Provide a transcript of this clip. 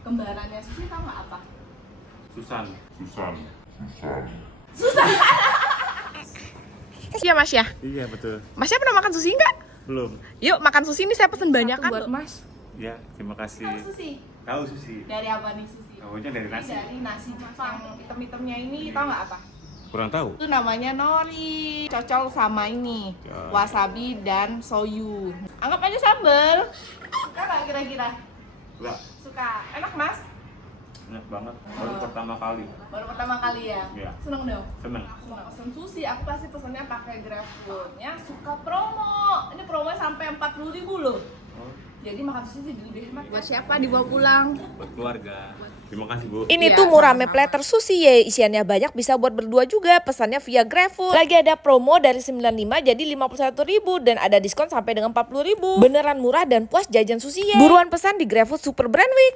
Kembarannya Susi tau nggak apa? Susan. Iya Mas ya. Iya betul. Masnya pernah makan sushi nggak? Belum. Yuk makan sushi ini saya pesen banyak kan Buat loh. Mas. Ya, terima kasih. Tahu Susi? Tahu Susi. Dari apa nih Susi? Tahunya dari nasi. Dari nasi Jepang. Hitam-hitamnya ini tau nggak apa? Kurang tahu. Itu namanya nori. Cocol sama ini Ya. wasabi dan soyu. Anggap aja sambal. Suka nggak kira-kira? Enggak. Suka. Enak Mas? Enak banget. Baru pertama kali. Baru pertama kali ya? Iya. Seneng dong? Seneng. Aku mau pesen sushi, aku pasti pesennya pakai GrabFood ya. Suka promo. Ini promo sampai 40.000 loh. Oh, Jadi makan sushi jadi lebih hemat. Buat siapa dibawa pulang? buat keluarga. Terima kasih, Bu. Ini Iya, tuh murame sama-sama. platter sushi ya, isiannya banyak bisa buat berdua juga, pesannya via GrabFood. Lagi ada promo dari 95 jadi 51.000 dan ada diskon sampai dengan 40.000. Beneran murah dan puas jajan sushi ya. Buruan pesan di GrabFood Super Brand Week.